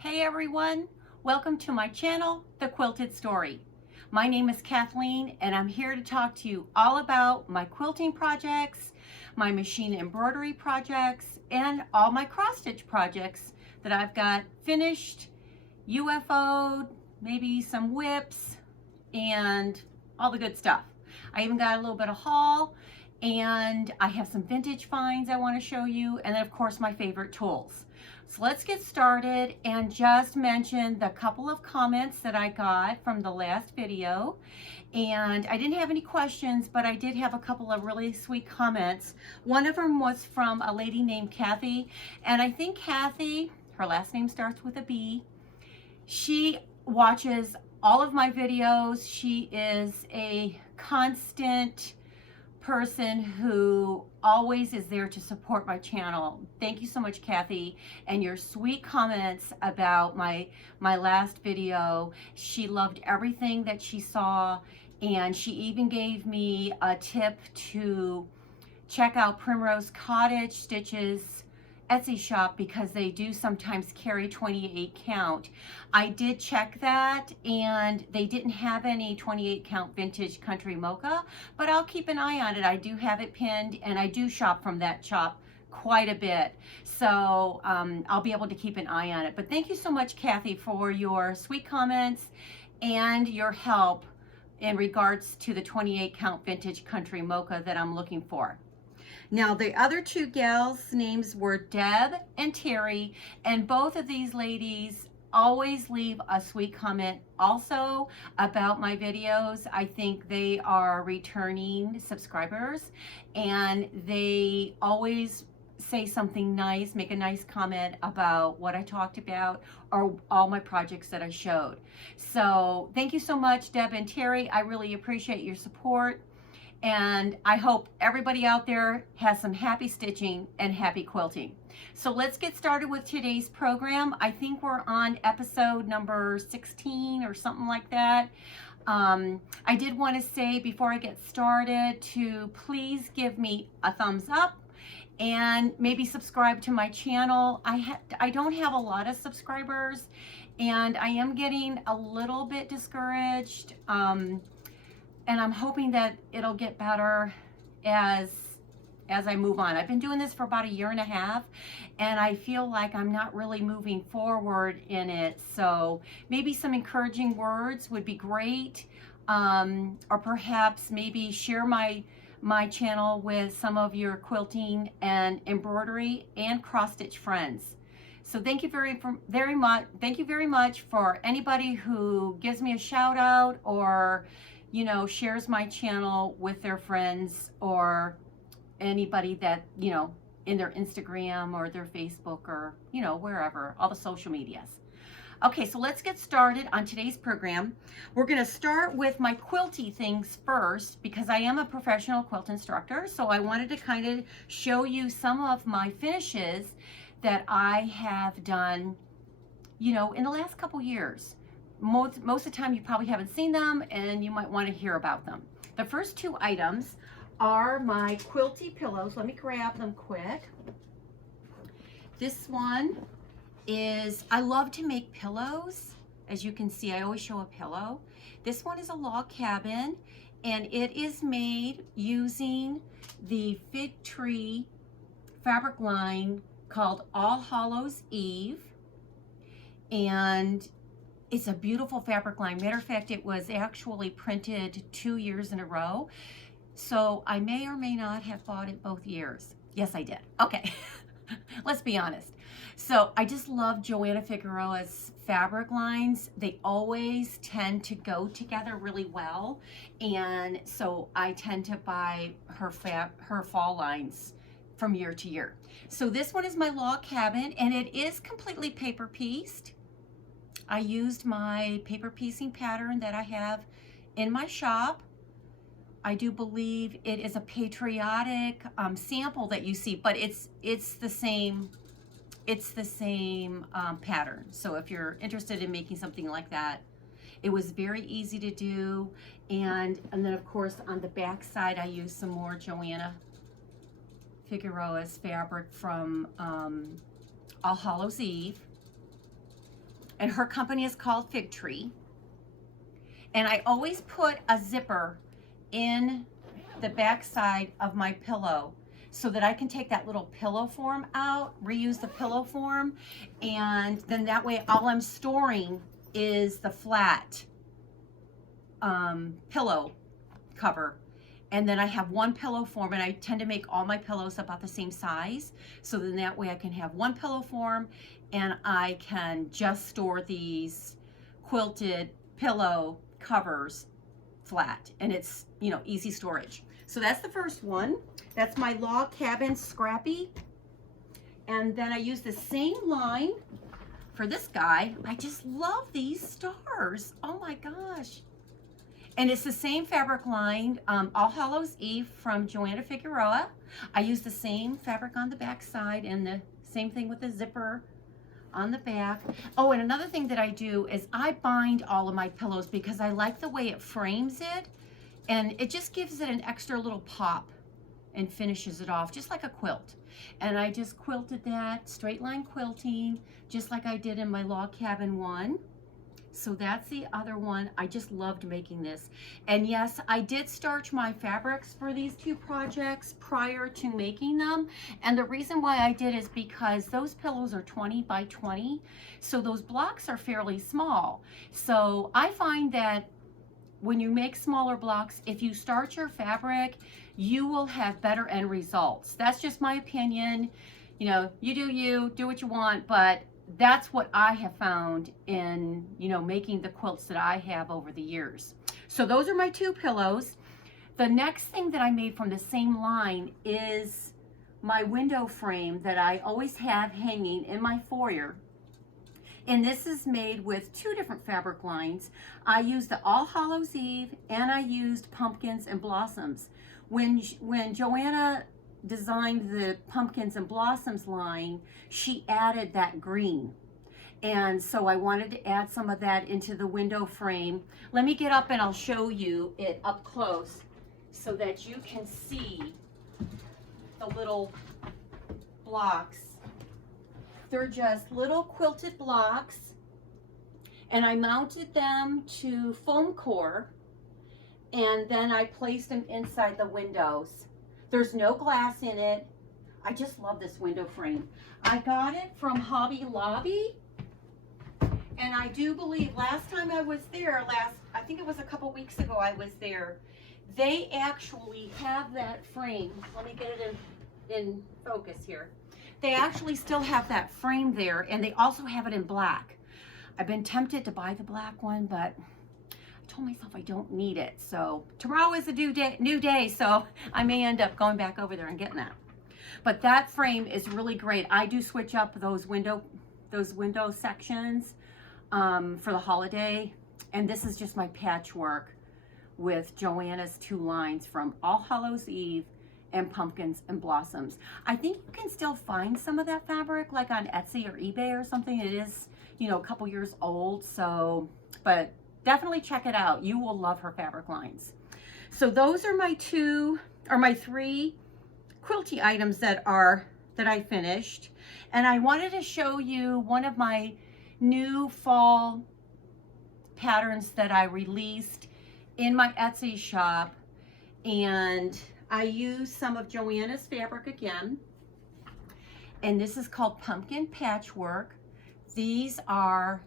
Hey everyone, welcome to my channel, The Quilted Story. My name is Kathleen and I'm here to talk to you all about my quilting projects, my machine embroidery projects, and all my cross stitch projects that I've got finished, UFO'd, maybe some whips, and all the good stuff. I even got a little bit of haul, and I have some vintage finds I want to show you, and then of course my favorite tools. So let's get started and just mention the couple of comments that I got from the last video. And I didn't have any questions, but I did have a couple of really sweet comments. One of them was from a lady named Kathy, and I think Kathy, her last name starts with a B. She watches all of my videos. She is a constant person who always is there to support my channel. Thank you so much, Kathy, and your sweet comments about my last video. She loved everything that she saw, and she even gave me a tip to check out Primrose Cottage Stitches Etsy shop because they do sometimes carry 28 count. I did check that and they didn't have any 28 count vintage country mocha, but I'll keep an eye on it. I do have it pinned and I do shop from that shop quite a bit, so I'll be able to keep an eye on it. But thank you so much, Kathy, for your sweet comments and your help in regards to the 28 count vintage country mocha that I'm looking for. Now, the other two gals' names were Deb and Terry, and both of these ladies always leave a sweet comment also about my videos. I think they are returning subscribers, and they always say something nice, make a nice comment about what I talked about or all my projects that I showed. So thank you so much, Deb and Terry. I really appreciate your support. And I hope everybody out there has some happy stitching and happy quilting. So let's get started with today's program. I think we're on episode number 16 or something like that. I did want to say before I get started to please give me a thumbs up and maybe subscribe to my channel. I don't have a lot of subscribers and I am getting a little bit discouraged. And I'm hoping that it'll get better as I move on. I've been doing this for about a year and a half, and I feel like I'm not really moving forward in it. So maybe some encouraging words would be great, or perhaps maybe share my channel with some of your quilting and embroidery and cross stitch friends. So thank you very much. Thank you very much for anybody who gives me a shout out or shares my channel with their friends or anybody that, in their Instagram or their Facebook or, wherever, all the social medias. Okay, so let's get started on today's program. We're going to start with my quilty things first because I am a professional quilt instructor. So I wanted to kind of show you some of my finishes that I have done, in the last couple years. Most of the time you probably haven't seen them and you might want to hear about them. The first two items are my quilty pillows. Let me grab them quick. This one is, I love to make pillows. As you can see, I always show a pillow. This one is a log cabin and it is made using the fig tree fabric line called All Hallows Eve. And it's a beautiful fabric line. Matter of fact, it was actually printed 2 years in a row. So I may or may not have bought it both years. Yes, I did. Okay, let's be honest. So I just love Joanna Figueroa's fabric lines. They always tend to go together really well. And so I tend to buy her fall lines from year to year. So this one is my log cabin and it is completely paper pieced. I used my paper piecing pattern that I have in my shop. I do believe it is a patriotic sample that you see, but it's the same pattern. So if you're interested in making something like that, it was very easy to do. And then of course on the back side I used some more Joanna Figueroa's fabric from All Hallows Eve. and her company is called Fig Tree. And I always put a zipper in the back side of my pillow so that I can take that little pillow form out, reuse the pillow form, and then that way all I'm storing is the flat pillow cover. And then I have one pillow form, and I tend to make all my pillows about the same size. So then that way I can have one pillow form and I can just store these quilted pillow covers flat, and it's, you know, easy storage. So that's the first one. That's my log cabin scrappy. And then I use the same line for this guy. I just love these stars. Oh my gosh. And it's the same fabric line, All Hallows Eve from Joanna Figueroa. I use the same fabric on the back side and the same thing with the zipper on the back. Oh, and another thing that I do is I bind all of my pillows because I like the way it frames it, and it just gives it an extra little pop and finishes it off just like a quilt. And I just quilted that straight line quilting just like I did in my log cabin one. So that's the other one. I just loved making this. And yes, I did starch my fabrics for these two projects prior to making them. And the reason why I did is because those pillows are 20 by 20. So those blocks are fairly small. So I find that when you make smaller blocks, if you starch your fabric, you will have better end results. That's just my opinion. You know, you do what you want, but that's what I have found in, you know, making the quilts that I have over the years. So those are my two pillows. The next thing that I made from the same line is my window frame that I always have hanging in my foyer. And this is made with two different fabric lines. I used the All Hallows Eve and I used Pumpkins and Blossoms. When Joanna designed the Pumpkins and Blossoms line, she added that green. And so I wanted to add some of that into the window frame. Let me get up and I'll show you it up close so that you can see the little blocks. They're just little quilted blocks, and I mounted them to foam core, and then I placed them inside the windows. There's no glass in it. I just love this window frame. I got it from Hobby Lobby, and I do believe last time I was there, I think it was a couple weeks ago I was there, they actually have that frame. Let me get it in focus here. They actually still have that frame there, and they also have it in black. I've been tempted to buy the black one, but I told myself I don't need it. So tomorrow is a new day, so I may end up going back over there and getting that. But that frame is really great. I do switch up those window sections for the holiday, and this is just my patchwork with Joanna's two lines from All Hallows Eve and Pumpkins and Blossoms. I think you can still find some of that fabric like on Etsy or eBay or something. It is, you know, a couple years old, so, but definitely check it out. You will love her fabric lines. So those are my three quilty items that I finished. And I wanted to show you one of my new fall patterns that I released in my Etsy shop, and I used some of Joanna's fabric again, and this is called Pumpkin Patchwork. These are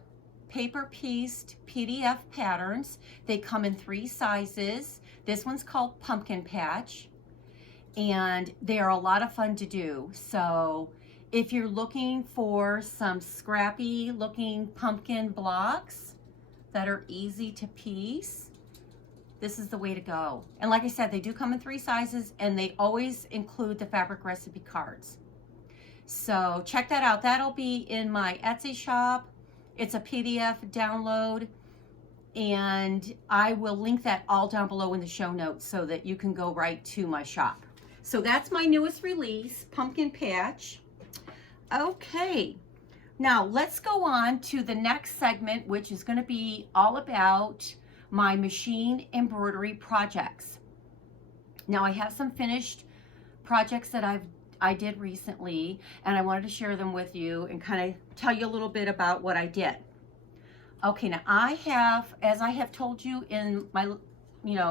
paper pieced PDF patterns. They come in 3 sizes. This one's called Pumpkin Patch, and they are a lot of fun to do. So if you're looking for some scrappy looking pumpkin blocks that are easy to piece, this is the way to go. And like I said, they do come in 3 sizes, and they always include the fabric recipe cards. So check that out. That'll be in my Etsy shop. It's a PDF download, and I will link that all down below in the show notes so that you can go right to my shop. So that's my newest release, Pumpkin Patch. Okay, now let's go on to the next segment, which is going to be all about my machine embroidery projects. Now I have some finished projects that I did recently, and I wanted to share them with you and kind of tell you a little bit about what I did. Okay, now I have, as I have told you in my,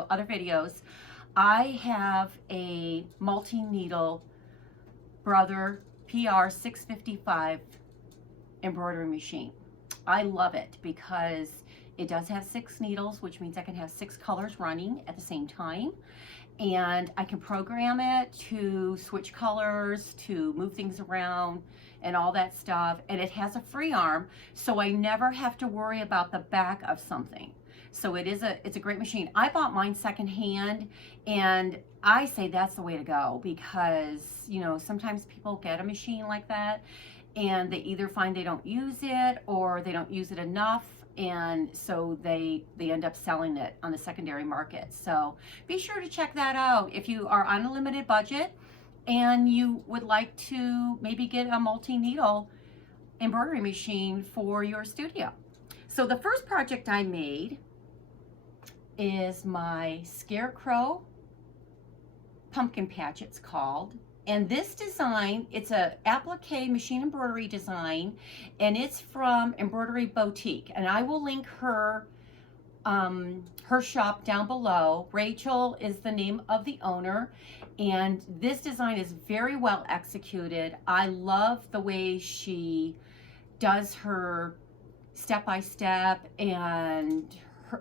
other videos, I have a multi-needle Brother PR 655 embroidery machine. I love it because it does have 6 needles, which means I can have 6 colors running at the same time. And I can program it to switch colors, to move things around and all that stuff. And it has a free arm, so I never have to worry about the back of something. So it's a great machine. I bought mine secondhand, and I say that's the way to go because, sometimes people get a machine like that and they either find they don't use it or they don't use it enough, and so they end up selling it on the secondary market. So be sure to check that out if you are on a limited budget and you would like to maybe get a multi-needle embroidery machine for your studio. So the first project I made is my Scarecrow pumpkin patch, it's called. And this design, it's a applique machine embroidery design, and it's from Embroidery Boutique. And I will link her shop down below. Rachel is the name of the owner, and this design is very well executed. I love the way she does her step-by-step and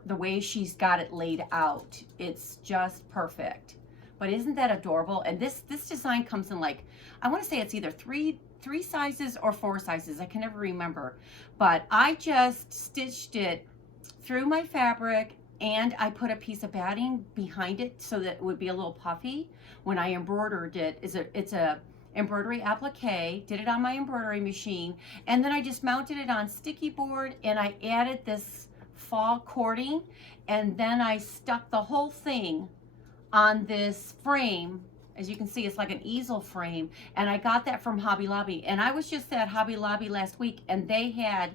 the way she's got it laid out. It's just perfect. But isn't that adorable? And this design comes in, like, I want to say it's either three sizes or 4 sizes. I can never remember. But I just stitched it through my fabric, and I put a piece of batting behind it so that it would be a little puffy. When I embroidered it, it's a embroidery applique, did it on my embroidery machine, and then I just mounted it on sticky board, and I added this fall cording, and then I stuck the whole thing on this frame. As you can see, it's like an easel frame, and I got that from Hobby Lobby. And I was just at Hobby Lobby last week, and they had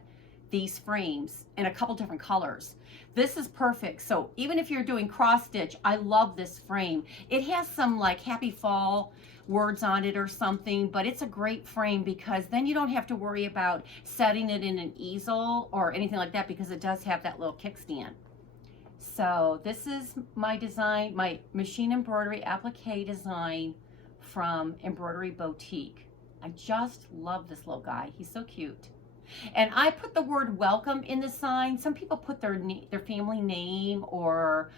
these frames in a couple different colors. This is perfect. So even if you're doing cross stitch, I love this frame. It has some like happy fall words on it or something, but it's a great frame because then you don't have to worry about setting it in an easel or anything like that, because it does have that little kickstand. So this is my design, my machine embroidery applique design from Embroidery Boutique. I just love this little guy. He's so cute. And I put the word welcome in the sign. Some people put their family name or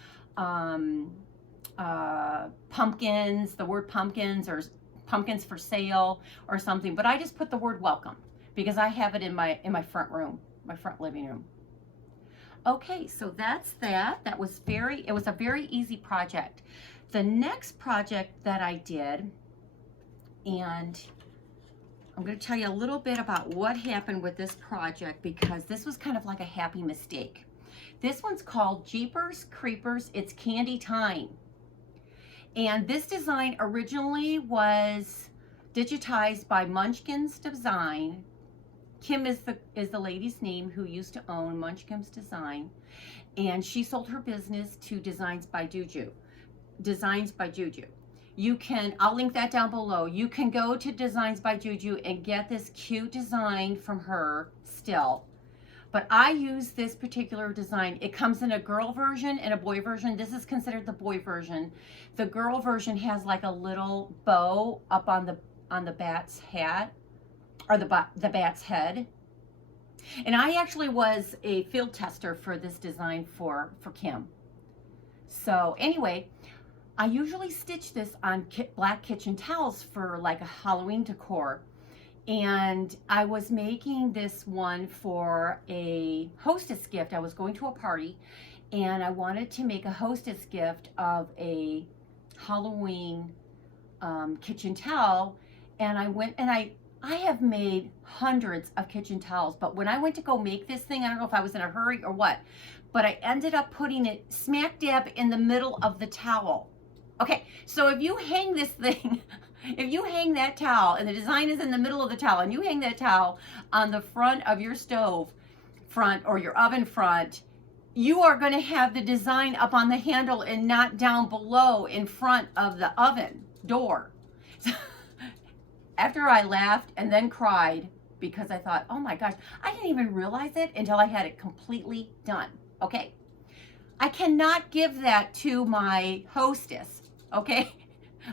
pumpkins, the word pumpkins, or pumpkins for sale or something. But I just put the word welcome because I have it in my front room, my front living room. Okay, so that's that. It was a very easy project. The next project that I did, and I'm going to tell you a little bit about what happened with this project because this was kind of like a happy mistake. This one's called Jeepers Creepers, It's Candy Time. And this design originally was digitized by Munchkin's Design. Kim is the lady's name who used to own Munchkin's Design, and she sold her business to Designs by Juju. I'll link that down below. You can go to Designs by Juju and get this cute design from her still. But I use this particular design. It comes in a girl version and a boy version. This is considered the boy version. The girl version has like a little bow up on the bat's hat, or the bat's head. And I actually was a field tester for this design for Kim. So anyway, I usually stitch this on black kitchen towels for like a Halloween decor. And I was making this one for a hostess gift. I was going to a party and I wanted to make a hostess gift of a Halloween kitchen towel. And I went and I have made hundreds of kitchen towels, but when I went to go make this thing, I don't know if I was in a hurry or what, but I ended up putting it smack dab in the middle of the towel. Okay, so if you hang this thing, if you hang that towel and the design is in the middle of the towel and you hang that towel on the front of your stove front or your oven front, you are going to have the design up on the handle and not down below in front of the oven door. After I laughed and then cried because I thought, oh my gosh, I didn't even realize it until I had it completely done. Okay, I cannot give that to my hostess, okay?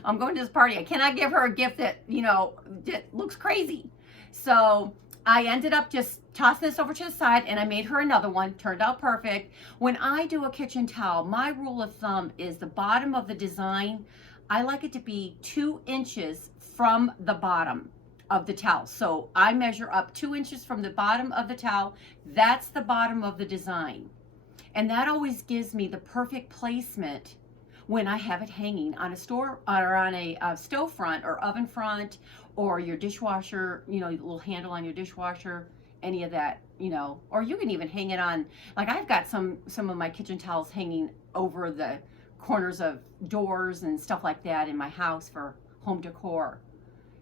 I'm going to this party. I cannot give her a gift that, you know, that looks crazy. So I ended up just tossing this over to the side, and I made her another one. Turned out perfect. When I do a kitchen towel, my rule of thumb is the bottom of the design, I like it to be 2 inches from the bottom of the towel. So I measure up 2 inches from the bottom of the towel. That's the bottom of the design. And that always gives me the perfect placement when I have it hanging on a store or on a stove front or oven front or your dishwasher, you know, little handle on your dishwasher, any of that, you know, or you can even hang it on, like I've got some of my kitchen towels hanging over the corners of doors and stuff like that in my house for home decor,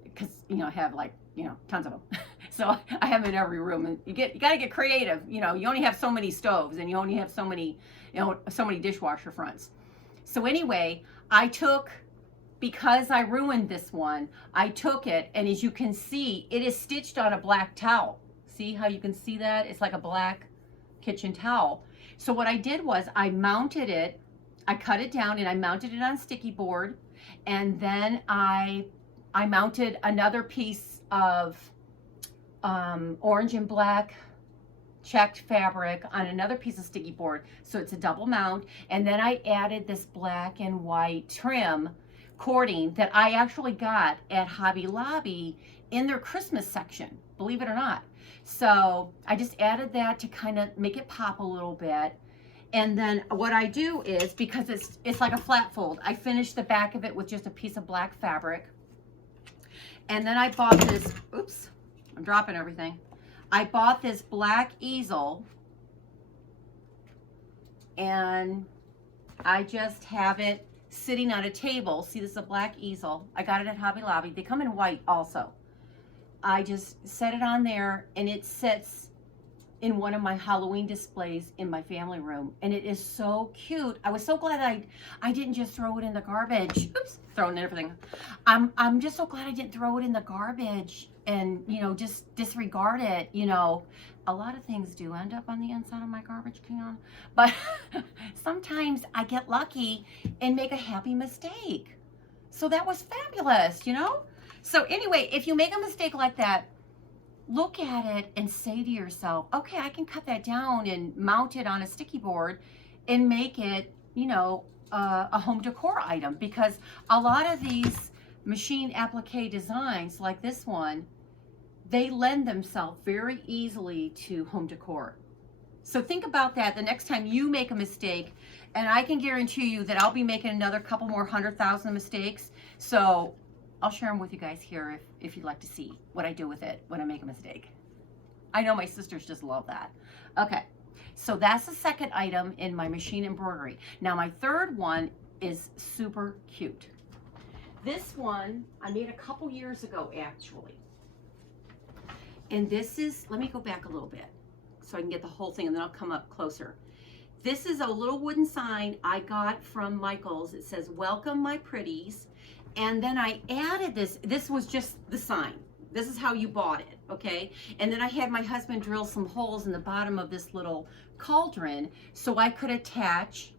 because, you know, I have like, you know, tons of them. So I have them in every room, and you got to get creative. You know, you only have so many stoves, and you only have so many, you know, so many dishwasher fronts. So anyway, I took, because I ruined this one, I took it, and as you can see, it is stitched on a black towel. See how you can see that? It's like a black kitchen towel. So what I did was I mounted it, I cut it down, and I mounted it on sticky board, and then I mounted another piece of orange and black checked fabric on another piece of sticky board, so it's a double mount. And then I added this black and white trim cording that I actually got at Hobby Lobby in their Christmas section, believe it or not. So I just added that to kind of make it pop a little bit. And then what I do is, because it's like a flat fold, I finish the back of it with just a piece of black fabric. And then I bought this, oops, I'm dropping everything. I bought this black easel, and I just have it sitting on a table. See, this is a black easel. I got it at Hobby Lobby. They come in white also. I just set it on there, and it sits in one of my Halloween displays in my family room, and it is so cute. I was so glad I didn't just throw it in the garbage. Oops, throwing everything. I'm just so glad I didn't throw it in the garbage and, you know, just disregard it. You know, a lot of things do end up on the inside of my garbage can, but sometimes I get lucky and make a happy mistake. So that was fabulous, you know? So anyway, if you make a mistake like that, look at it and say to yourself, okay, I can cut that down and mount it on a sticky board and make it, you know, a home decor item. Because a lot of these machine applique designs like this one, they lend themselves very easily to home decor. So think about that the next time you make a mistake, and I can guarantee you that I'll be making another couple more 100,000 mistakes. So I'll share them with you guys here if you'd like to see what I do with it when I make a mistake. I know my sisters just love that. Okay, so that's the second item in my machine embroidery. Now my third one is super cute. This one I made a couple years ago actually. And this is, let me go back a little bit so I can get the whole thing, and then I'll come up closer. This is a little wooden sign I got from Michael's. It says, "Welcome my pretties." And then I added this. This was just the sign. This is how you bought it, okay? And then I had my husband drill some holes in the bottom of this little cauldron so I could attach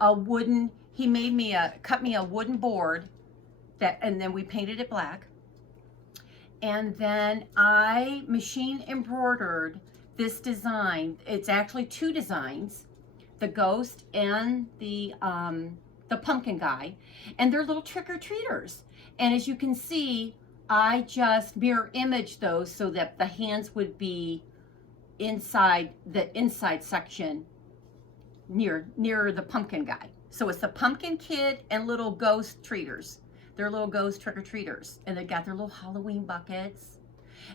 a wooden, he made me cut me a wooden board that, and then we painted it black. And then I machine embroidered this design. It's actually 2 designs, the ghost and the pumpkin guy, and they're little trick-or-treaters. And as you can see, I just mirror image those so that the hands would be inside the inside section near the pumpkin guy. So it's the pumpkin kid and little ghost treaters. They're little ghost trick-or-treaters, and they got their little Halloween buckets.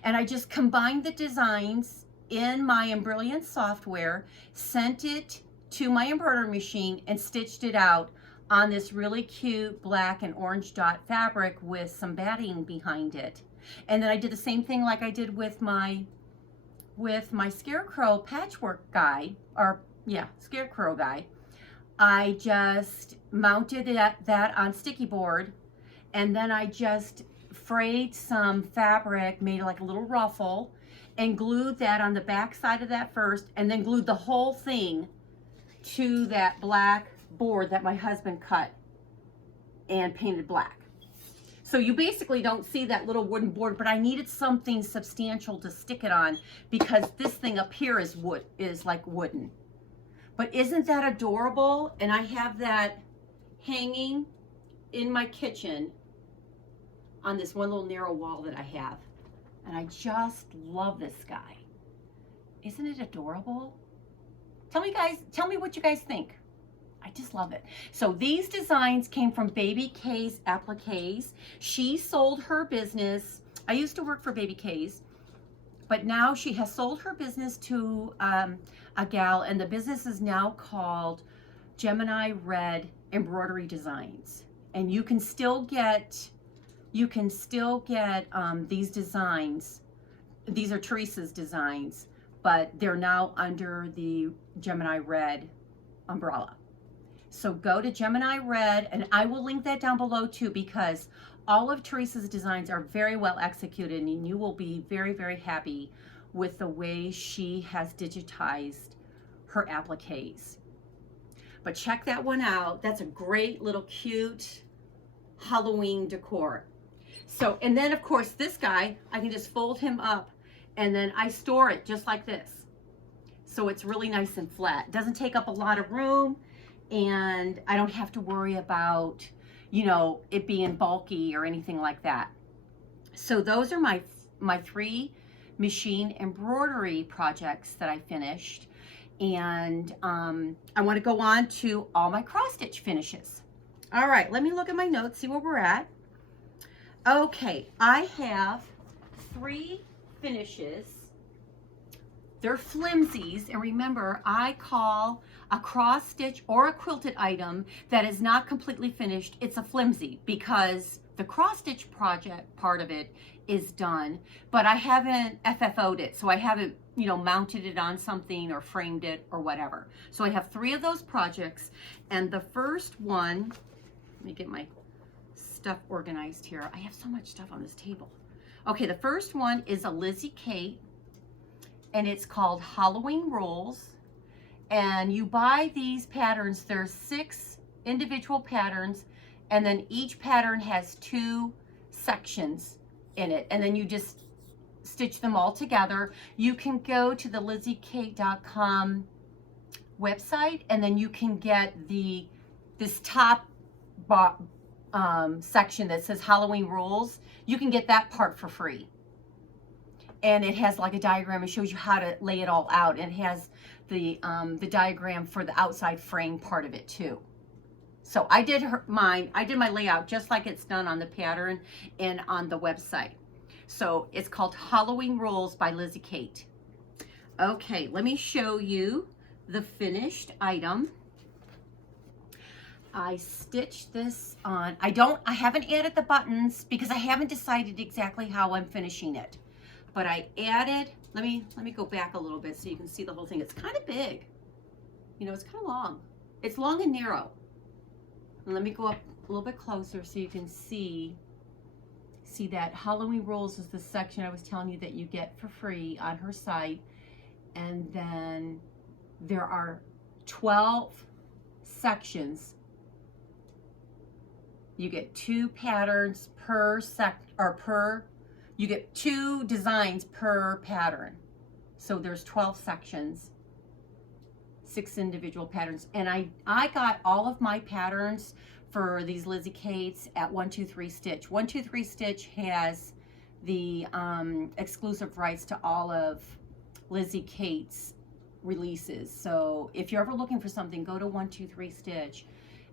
And I just combined the designs in my Embroidery software, sent it to my embroidery machine, and stitched it out on this really cute black and orange dot fabric with some batting behind it. And then I did the same thing like I did with my scarecrow patchwork guy, or yeah, scarecrow guy. I just mounted that on sticky board, and then I just frayed some fabric, made like a little ruffle, and glued that on the back side of that first, and then glued the whole thing to that black board that my husband cut and painted black. So you basically don't see that little wooden board, but I needed something substantial to stick it on because this thing up here is like wooden. But isn't that adorable? And I have that hanging in my kitchen on this one little narrow wall that I have. And I just love this guy. Isn't it adorable? Tell me what you guys think. I just love it. So these designs came from Baby K's Appliques. She sold her business. I used to work for Baby K's, but now she has sold her business to a gal, and the business is now called Gemini Red Embroidery Designs. And you can still get these designs. These are Teresa's designs, but they're now under the Gemini Red umbrella. So go to Gemini Red, and I will link that down below too, because all of Teresa's designs are very well executed, and you will be very, very happy with the way she has digitized her appliques. But check that one out. That's a great little cute Halloween decor. So, and then of course this guy, I can just fold him up, and then I store it just like this. So it's really nice and flat. It doesn't take up a lot of room, and I don't have to worry about, you know, it being bulky or anything like that. So those are my 3 machine embroidery projects that I finished. And I want to go on to all my cross stitch finishes. All right, let me look at my notes, see where we're at. Okay, I have 3 finishes. They're flimsies, and remember, I call a cross stitch or a quilted item that is not completely finished, it's a flimsy, because the cross stitch project part of it is done, but I haven't FFO'd it, so I haven't, you know, mounted it on something or framed it or whatever. So I have 3 of those projects, and the first one, let me get my stuff organized here. I have so much stuff on this table. Okay, the first one is a Lizzie Kate, and it's called Halloween Rolls. And you buy these patterns, there's 6 individual patterns, and then each pattern has 2 sections in it, and then you just stitch them all together. You can go to the LizzieKate.com website, and then you can get this top section that says Halloween Rules. You can get that part for free, and it has like a diagram. It shows you how to lay it all out, and it has the diagram for the outside frame part of it too. So I did my layout just like it's done on the pattern and on the website. So it's called Halloween Rolls by Lizzie Kate. Okay, let me show you the finished item. I stitched this on. I haven't added the buttons because I haven't decided exactly how I'm finishing it. But I added, let me go back a little bit so you can see the whole thing. It's kind of big. You know, it's kind of long. It's long and narrow. And let me go up a little bit closer so you can see that Halloween Rolls is the section I was telling you that you get for free on her site. And then there are 12 sections. You get 2 patterns per you get 2 designs per pattern. So there's 12 sections, 6 individual patterns. And I got all of my patterns for these Lizzie Kates at 123 Stitch. 123 Stitch has the exclusive rights to all of Lizzie Kate's releases. So if you're ever looking for something, go to 123 Stitch.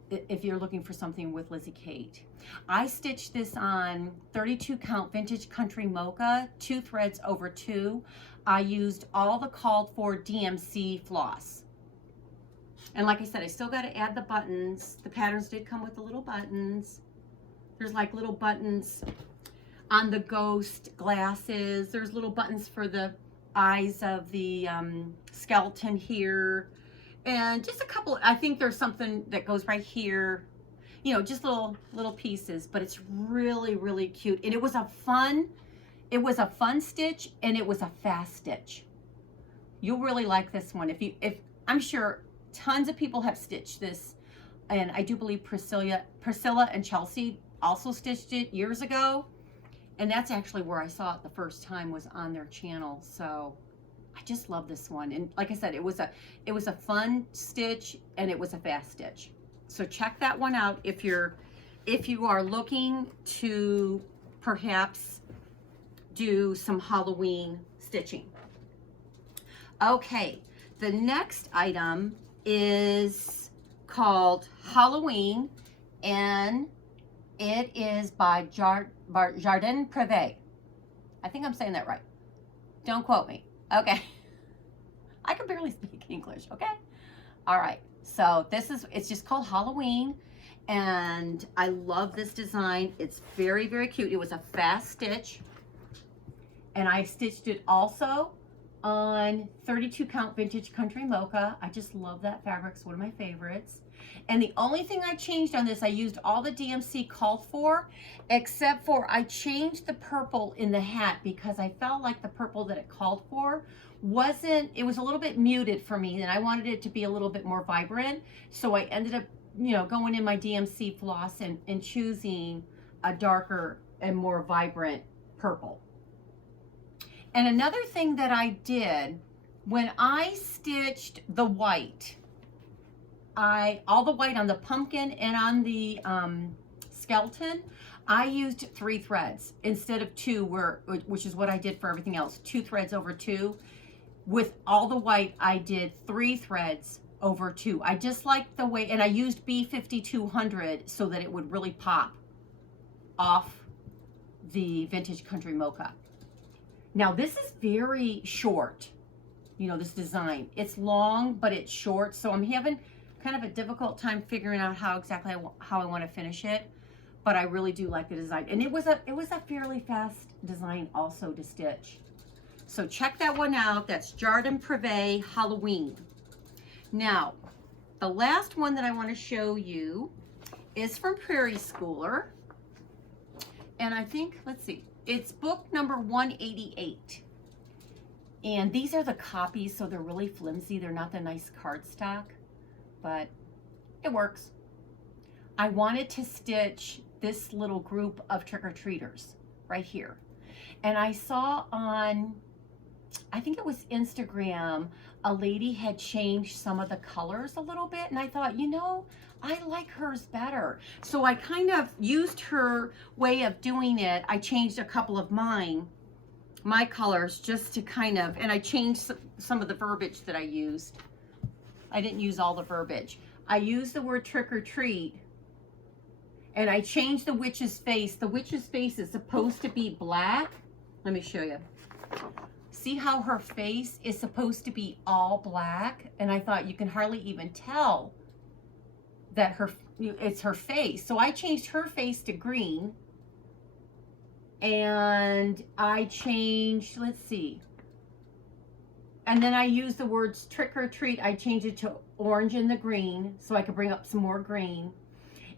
If you're looking for something with Lizzie Kate. I stitched this on 32 count vintage country mocha, 2 threads over 2. I used all the called for DMC floss. And like I said, I still got to add the buttons. The patterns did come with the little buttons. There's like little buttons on the ghost glasses. There's little buttons for the eyes of the skeleton here. And just a couple, I think there's something that goes right here. you know, just little pieces, but it's really, really cute. And it was a fun stitch, and it was a fast stitch. You'll really like this one. If I'm sure tons of people have stitched this, and I do believe Priscilla and Chelsea also stitched it years ago. And that's actually where I saw it the first time, was on their channel. So I just love this one. And like I said, it was a fun stitch, and it was a fast stitch. So check that one out if you are looking to perhaps do some Halloween stitching. Okay, the next item is called Halloween, and it is by Jardin Privé. I think I'm saying that right. Don't quote me. Okay. I can barely speak English, okay? All right. So it's just called Halloween, and I love this design. It's very, very cute. It was a fast stitch, and I stitched it also on 32 count vintage country mocha. I just love that fabric. It's one of my favorites. And the only thing I changed on this, I used all the DMC called for, except for I changed the purple in the hat, because I felt like the purple that it called for it was a little bit muted for me, and I wanted it to be a little bit more vibrant. So I ended up, you know, going in my DMC floss and choosing a darker and more vibrant purple. And another thing that I did when I stitched the white, all the white on the pumpkin and on the skeleton, I used 3 threads instead of 2, which is what I did for everything else. 2 threads over 2. With all the white, I did 3 threads over 2. I just liked the way, and I used B5200 so that it would really pop off the vintage country mocha. Now this is very short, you know, this design. It's long, but it's short, so I'm having kind of a difficult time figuring out how exactly how I want to finish it, but I really do like the design. And it was a fairly fast design also to stitch. So check that one out. That's Jardin Privé Halloween. Now, the last one that I want to show you is from Prairie Schooler. And I think, let's see, it's book number 188. And these are the copies, so they're really flimsy. They're not the nice cardstock, but it works. I wanted to stitch this little group of trick-or-treaters right here. And I saw on, I think it was Instagram, a lady had changed some of the colors a little bit, and I thought, you know, I like hers better. So I kind of used her way of doing it. I changed a couple of my colors just to kind of, and I changed some of the verbiage that I used. I didn't use all the verbiage. I used the word trick or treat, and I changed the witch's face. The witch's face is supposed to be black. Let me show you. See how her face is supposed to be all black? And I thought you can hardly even tell that it's her face. So I changed her face to green, and I changed, let's see, and then I used the words trick or treat. I changed it to orange and the green so I could bring up some more green.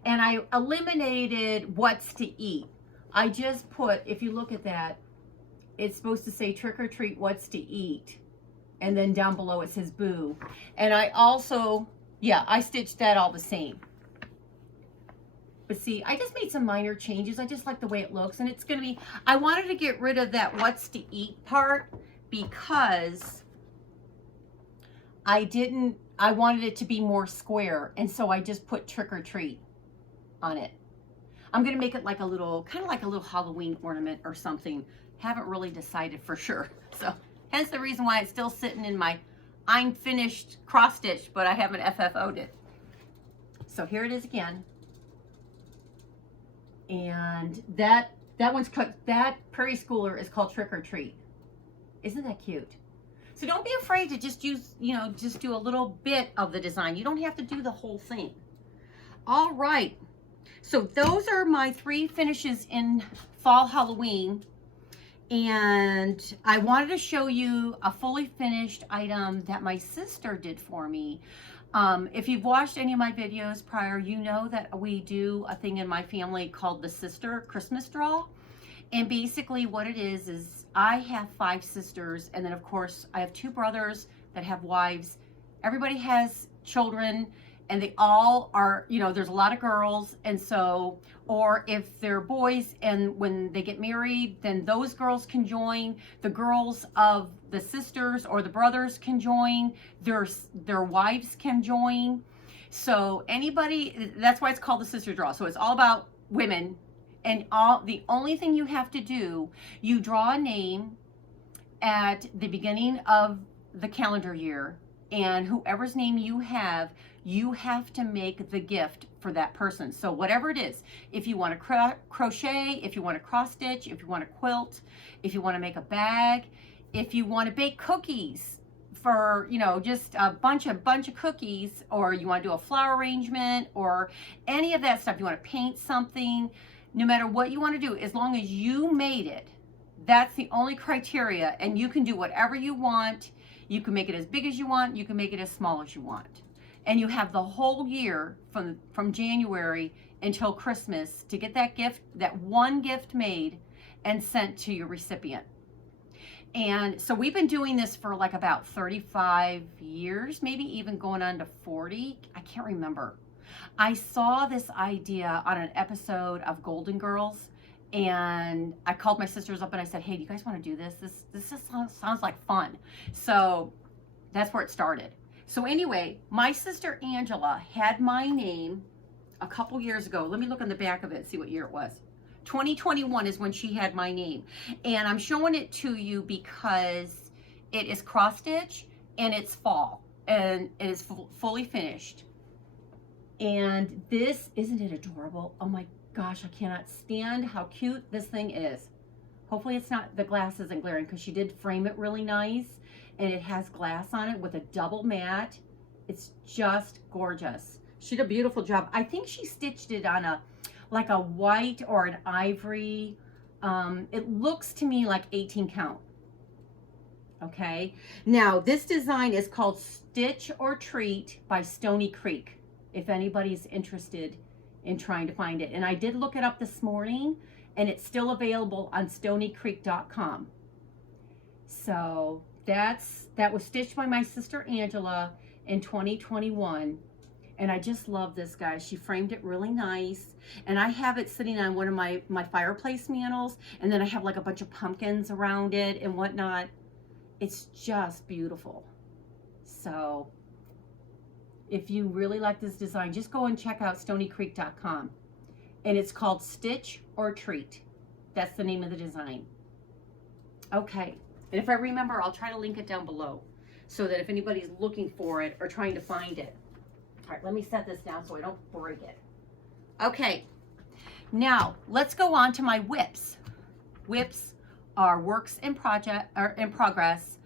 And I eliminated what's to eat. I just put, if you look at that, it's supposed to say trick or treat, what's to eat. And then down below it says boo. And I also, yeah, I stitched that all the same. But see, I just made some minor changes. I just like the way it looks. And it's going to be, I wanted to get rid of that what's to eat part because I wanted it to be more square. And so I just put trick or treat on it. I'm going to make it like a little, kind of like a little Halloween ornament or something. Haven't really decided for sure. So hence the reason why it's still sitting in my I'm finished cross stitch, but I haven't FFO'd it. So here it is again. And that one's cut, that Prairie Schooler is called Trick or Treat. Isn't that cute? So don't be afraid to just use, you know, just do a little bit of the design. You don't have to do the whole thing. All right. So those are my 3 finishes in Fall Halloween. And I wanted to show you a fully finished item that my sister did for me. If you've watched any of my videos prior, you know that we do a thing in my family called the Sister Christmas Draw. And basically what it is I have 5 sisters, and then of course I have 2 brothers that have wives. Everybody has children, and they all are, you know, there's a lot of girls, and so, or if they're boys and when they get married, then those girls can join. The girls of the sisters or the brothers can join. Their wives can join. So anybody, that's why it's called the Sister Draw. So it's all about women, and the only thing you have to do, you draw a name at the beginning of the calendar year, and whoever's name you have to make the gift for that person. So whatever it is, if you want to crochet, if you want to cross stitch, if you want to quilt, if you want to make a bag, if you want to bake cookies for, you know, just a bunch of cookies, or you want to do a flower arrangement or any of that stuff, you want to paint something, no matter what you want to do, as long as you made it, that's the only criteria, and you can do whatever you want. You can make it as big as you want, you can make it as small as you want. And you have the whole year from January until Christmas to get that gift, that one gift made and sent to your recipient. And so we've been doing this for like about 35 years, maybe even going on to 40. I can't remember. I saw this idea on an episode of Golden Girls, and I called my sisters up and I said, hey, do you guys want to do this? This just sounds like fun. So that's where it started. So anyway, my sister Angela had my name a couple years ago. Let me look on the back of it and see what year it was. 2021 is when she had my name. And I'm showing it to you because it is cross stitch and it's fall and it is fully finished. And this, isn't it adorable? Oh my gosh, I cannot stand how cute this thing is. Hopefully it's not, the glass isn't glaring, because she did frame it really nice, and it has glass on it with a double mat. It's just gorgeous. She did a beautiful job. I think she stitched it on like a white or an ivory. It looks to me like 18 count. Okay. Now this design is called Stitch or Treat by Stony Creek, if anybody's interested in trying to find it. And I did look it up this morning, and it's still available on stonycreek.com. So that was stitched by my sister Angela in 2021. And I just love this, guys. She framed it really nice. And I have it sitting on one of my fireplace mantles. And then I have like a bunch of pumpkins around it and whatnot. It's just beautiful. So if you really like this design, just go and check out stonycreek.com. And it's called Stitch or Treat. That's the name of the design. Okay. And if I remember, I'll try to link it down below so that if anybody's looking for it or trying to find it. All right, let me set this down so I don't break it. Okay. Now, let's go on to my whips. Whips are works in progress.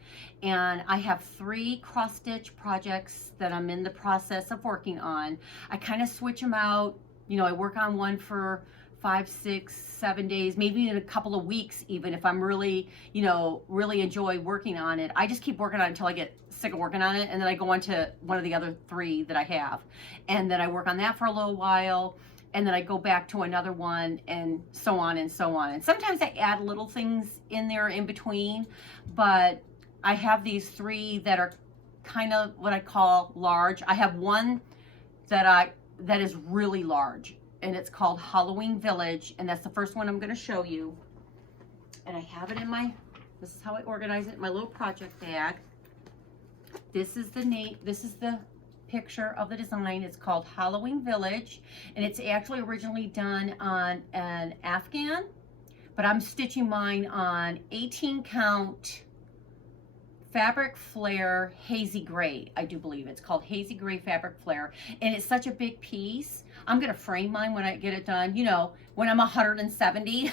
And I have 3 cross stitch projects that I'm in the process of working on. I kind of switch them out. You know, I work on one for 5, 6, 7 days, maybe in a couple of weeks, even if I'm really, you know, really enjoy working on it. I just keep working on it until I get sick of working on it. And then I go on to one of the other 3 that I have. And then I work on that for a little while. And then I go back to another one, and so on and so on. And sometimes I add little things in there in between, but I have these 3 that are kind of what I call large. I have one that is really large, and it's called Halloween Village, and that's the first one I'm going to show you. And I have it in this is how I organize it in my little project bag. This is the name, this is the picture of the design. It's called Halloween Village, and it's actually originally done on an Afghan, but I'm stitching mine on 18 count fabric flare hazy gray. I do believe it's called hazy gray fabric flare, and it's such a big piece. I'm gonna frame mine when I get it done, you know, when I'm 170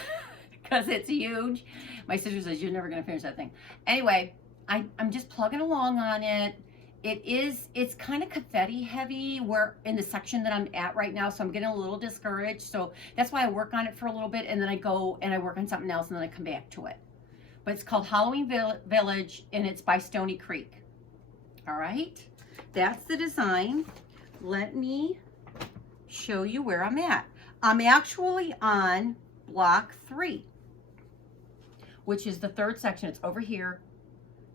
because it's huge. My sister says you're never gonna finish that thing. Anyway, I'm just plugging along on it. It's kind of confetti heavy where in the section that I'm at right now, so I'm getting a little discouraged. So that's why I work on it for a little bit, and then I go and I work on something else, and then I come back to it. But it's called Halloween Village, and it's by Stony Creek. All right. that's the design. Let me show you where I'm at. I'm actually on block 3, which is the 3rd section. It's over here.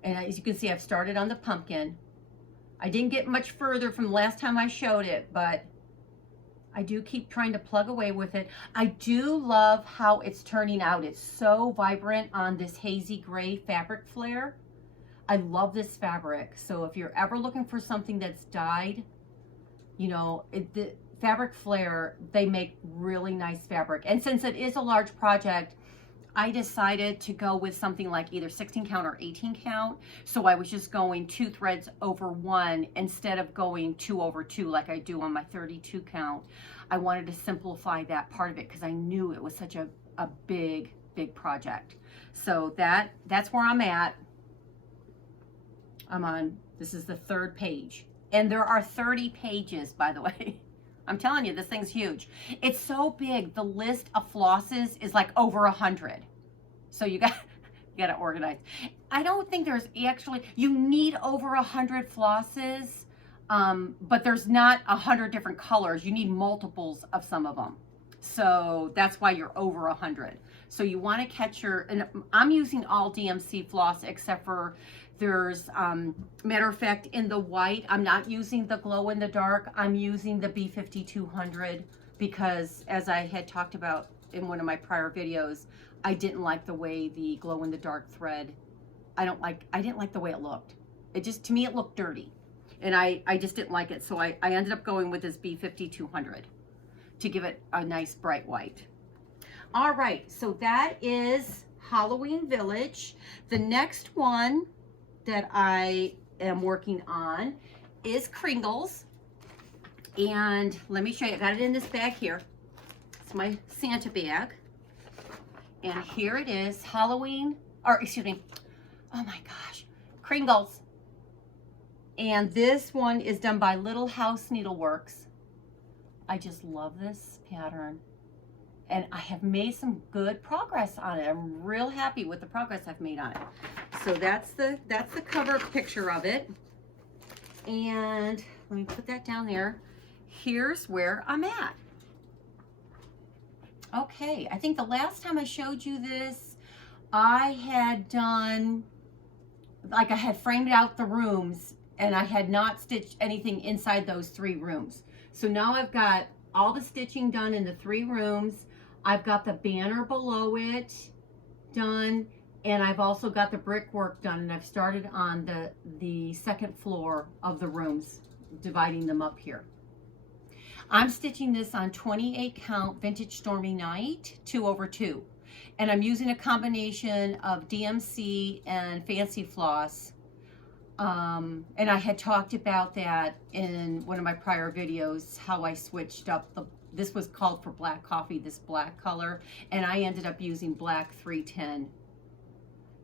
And as you can see, I've started on the pumpkin. I didn't get much further from the last time I showed it, but I do keep trying to plug away with it. I do love how it's turning out. It's so vibrant on this hazy gray fabric flare. I love this fabric. So if you're ever looking for something that's dyed, you know, the fabric flare, they make really nice fabric. And since it is a large project, I decided to go with something like either 16 count or 18 count. So I was just going 2 threads over 1 instead of going 2 over 2 like I do on my 32 count. I wanted to simplify that part of it because I knew it was such a big project. So that's where I'm at. I'm on, this is the 3rd page. And there are 30 pages, by the way. I'm telling you, this thing's huge. It's so big. The list of flosses is like over 100. So you gotta organize. I don't think there's actually, you need over 100 flosses, but there's not 100 different colors. You need multiples of some of them. So that's why you're over 100. So you want to catch your, and I'm using all DMC floss except for there's, matter of fact, in the white, I'm not using the glow in the dark. I'm using the B5200 because as I had talked about in one of my prior videos, I didn't like the way the glow in the dark thread, I didn't like the way it looked. It just, to me, it looked dirty. And I just didn't like it. So I ended up going with this B5200 to give it a nice bright white. All right, so that is Halloween Village. The next one that I am working on is Kringles. And let me show you, I got it in this bag here. It's my Santa bag. And here it is, Halloween, or excuse me, oh my gosh, Kringles. And this one is done by Little House Needleworks. I just love this pattern. And I have made some good progress on it. I'm real happy with the progress I've made on it. So that's the cover picture of it. And let me put that down there. Here's where I'm at. Okay, I think the last time I showed you this, I had done, like I had framed out the rooms and I had not stitched anything inside those 3 rooms. So now I've got all the stitching done in the 3 rooms. I've got the banner below it done, and I've also got the brickwork done, and I've started on the 2nd floor of the rooms, dividing them up here. I'm stitching this on 28 count Vintage Stormy Night 2 over 2, and I'm using a combination of DMC and Fancy Floss. And I had talked about that in one of my prior videos, how I switched up this was called for black coffee, this black color, and I ended up using black 310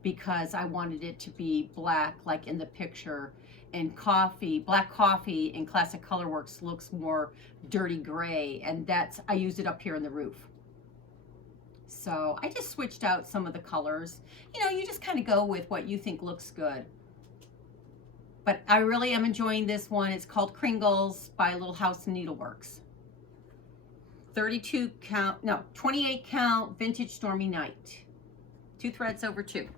because I wanted it to be black like in the picture. And black coffee in Classic Colorworks looks more dirty gray, and I used it up here in the roof. So I just switched out some of the colors. You know, you just kind of go with what you think looks good. But I really am enjoying this one. It's called Kringles by Little House Needleworks. 28 count Vintage Stormy Night. 2 threads over 2.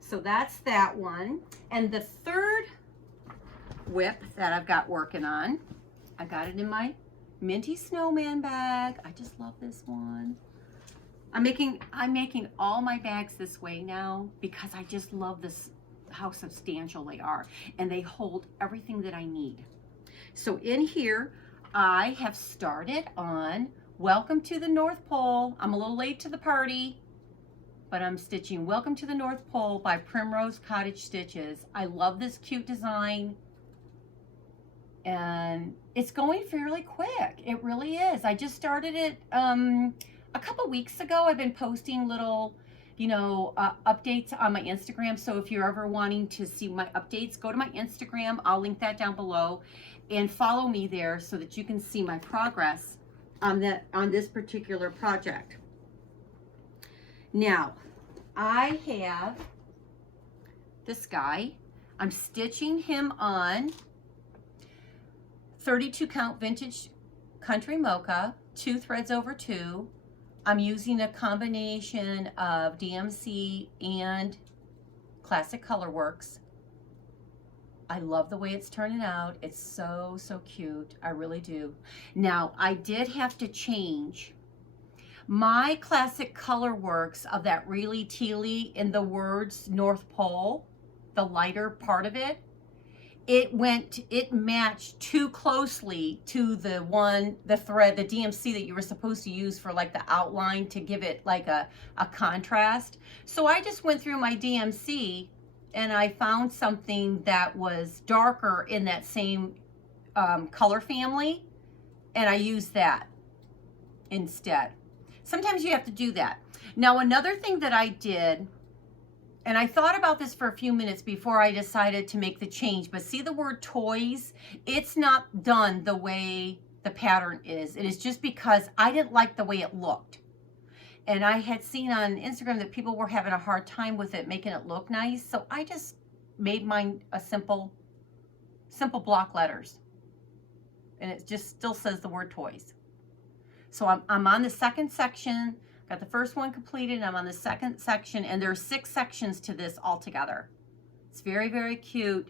So that's that one. And the 3rd whip that I've got working on, I got it in my Minty Snowman bag. I just love this one. I'm making all my bags this way now because I just love this, how substantial they are, and they hold everything that I need. So in here I have started on Welcome to the North Pole. I'm a little late to the party, but I'm stitching Welcome to the North Pole by Primrose Cottage Stitches. I love this cute design, and it's going fairly quick. It really is. I just started it a couple weeks ago. I've been posting little, you know, updates on my Instagram. So if you're ever wanting to see my updates, go to my Instagram. I'll link that down below, and follow me there so that you can see my progress on this particular project. Now, I have this guy. I'm stitching him on 32 count vintage country mocha, 2 threads over 2. I'm using a combination of DMC and Classic Colorworks. I love the way it's turning out. It's so, so cute. I really do. Now, I did have to change my Classic Colorworks of that really tealy in the words North Pole, the lighter part of it. It matched too closely to the thread, the DMC that you were supposed to use for like the outline to give it like a contrast. So I just went through my DMC and I found something that was darker in that same color family, and I used that instead. Sometimes you have to do that. Now, another thing that I did, and I thought about this for a few minutes before I decided to make the change, but see the word toys? It's not done the way the pattern is. It is just because I didn't like the way it looked. And I had seen on Instagram that people were having a hard time with it, making it look nice. So I just made mine a simple block letters. And it just still says the word toys. So I'm on the second section. Got the first one completed, and I'm on the second section, and there are 6 sections to this altogether. It's very, very cute.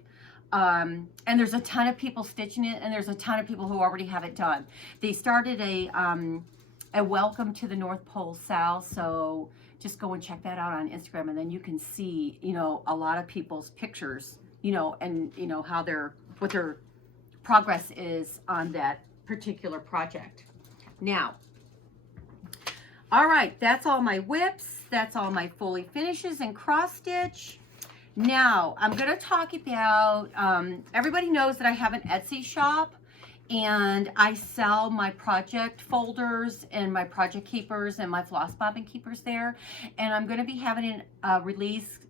And there's a ton of people stitching it, and there's a ton of people who already have it done. They started a welcome to the North Pole Sal, so just go and check that out on Instagram, and then you can see, you know, a lot of people's pictures, you know, and you know how what their progress is on that particular project. Now, all right, that's all my whips. That's all my fully finishes and cross stitch. Now, I'm going to talk about, everybody knows that I have an Etsy shop, and I sell my project folders and my project keepers and my floss bobbin keepers there. And I'm going to be having a release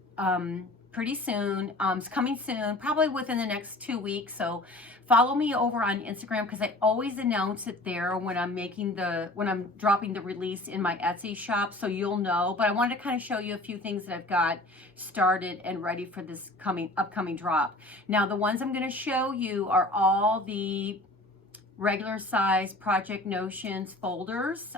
pretty soon. It's coming soon, probably within the next 2 weeks. So follow me over on Instagram, because I always announce it there when I'm dropping the release in my Etsy shop, so you'll know. But I wanted to kind of show you a few things that I've got started and ready for this upcoming drop. Now, the ones I'm going to show you are all the regular size Project Notions folders.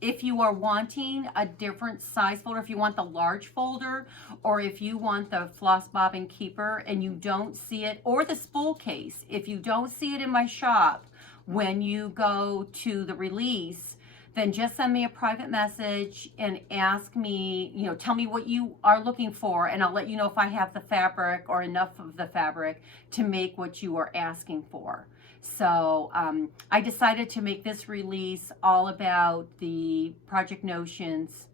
If you are wanting a different size folder, if you want the large folder, or if you want the floss bobbin keeper and you don't see it, or the spool case, if you don't see it in my shop when you go to the release, then just send me a private message and ask me, you know, tell me what you are looking for, and I'll let you know if I have the fabric or enough of the fabric to make what you are asking for. So I decided to make this release all about the Project Notions,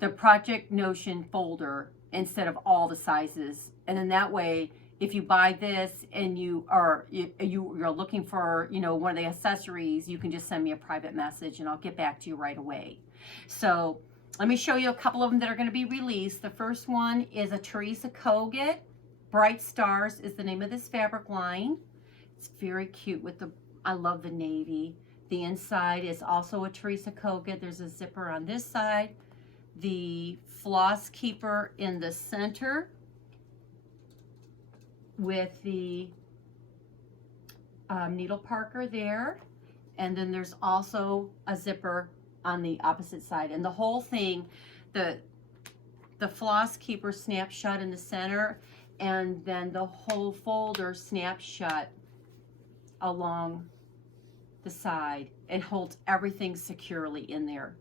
the Project Notion folder, instead of all the sizes. And then that way, if you buy this and you're looking for, you know, one of the accessories, you can just send me a private message and I'll get back to you right away. So let me show you a couple of them that are going to be released. The first one is a Teresa Kogut. Bright Stars is the name of this fabric line. It's very cute with I love the navy. The inside is also a Teresa Kogut. There's a zipper on this side. The floss keeper in the center with the needle parker there. And then there's also a zipper on the opposite side. And the whole thing, the floss keeper snaps shut in the center, and then the whole folder snaps shut along the side. It holds everything securely in there.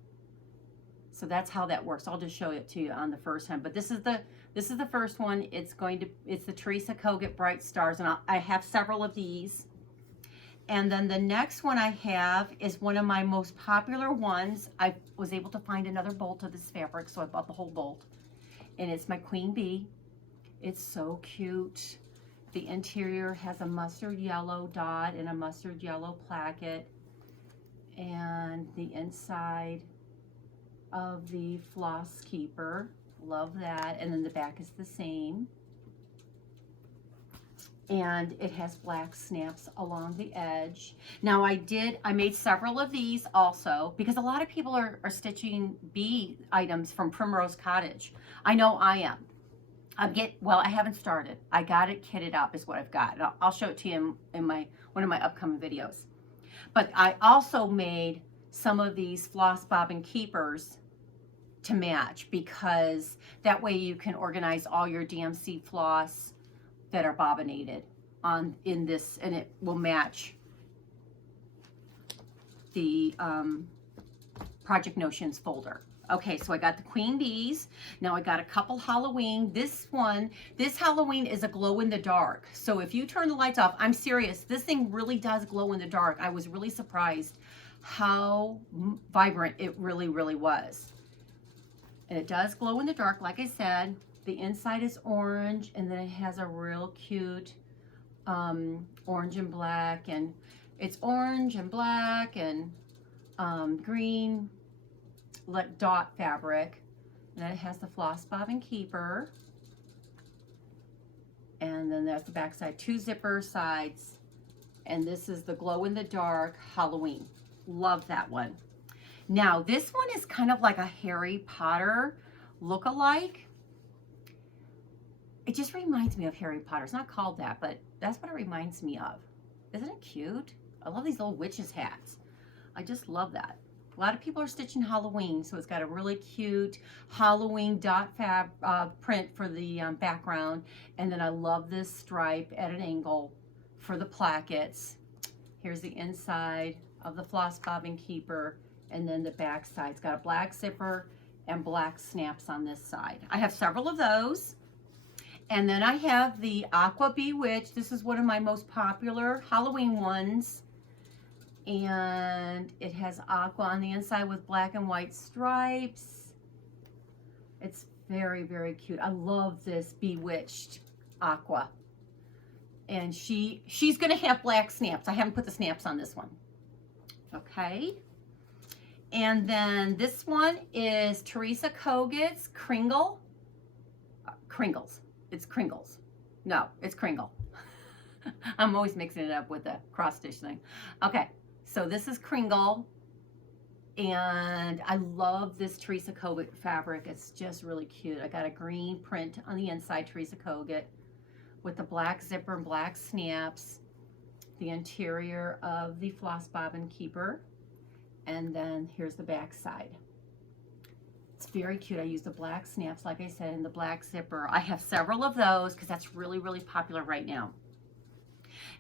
So that's how that works. I'll just show it to you on the first time. But this is the first one. It's the Teresa Kogut Bright Stars, and I have several of these. And then the next one I have is one of my most popular ones. I was able to find another bolt of this fabric, so I bought the whole bolt. And it's my Queen Bee. It's so cute. The interior has a mustard yellow dot and a mustard yellow placket. And the inside of the floss keeper. Love that. And then the back is the same. And it has black snaps along the edge. Now I made several of these also, because a lot of people are stitching bee items from Primrose Cottage. I know I am. Well, I haven't started. I got it kitted up is what I've got. I'll show it to you in one of my upcoming videos. But I also made some of these floss bobbin keepers to match, because that way you can organize all your DMC floss that are bobbinated in this, and it will match the Project Notions folder. Okay, so I got the queen bees. Now I got a couple Halloween. This Halloween is a glow in the dark. So if you turn the lights off, I'm serious, this thing really does glow in the dark. I was really surprised how vibrant it really was. And it does glow in the dark, like I said. The inside is orange, and then it has a real cute orange and black, and it's orange and black and green dot fabric, and then it has the floss bobbin keeper, and then there's the back side, 2 zipper sides, and this is the glow in the dark Halloween. Love that one. Now this one is kind of like a Harry Potter look-alike. It just reminds me of Harry Potter. It's not called that, but that's what it reminds me of. Isn't it cute? I love these little witches hats. I just love that. A lot of people are stitching Halloween, so it's got a really cute Halloween dot print for the background. And then I love this stripe at an angle for the plackets. Here's the inside of the floss bobbin keeper, and then the back side. It's got a black zipper and black snaps on this side. I have several of those. And then I have the Aqua Bewitched. This is one of my most popular Halloween ones. And it has aqua on the inside with black and white stripes. It's very cute. I love this Bewitched aqua. And she's gonna have black snaps. I haven't put the snaps on this one. Okay. And then this one is Teresa Kogut's Kringle. Kringles. It's Kringles. No, it's Kringle. I'm always mixing it up with the cross stitch thing. Okay. So this is Kringle, and I love this Teresa Kogut fabric. It's just really cute. I got a green print on the inside, Teresa Kogut, with the black zipper and black snaps, the interior of the floss bobbin keeper, and then here's the back side. It's very cute. I use the black snaps, like I said, and the black zipper. I have several of those because that's really popular right now.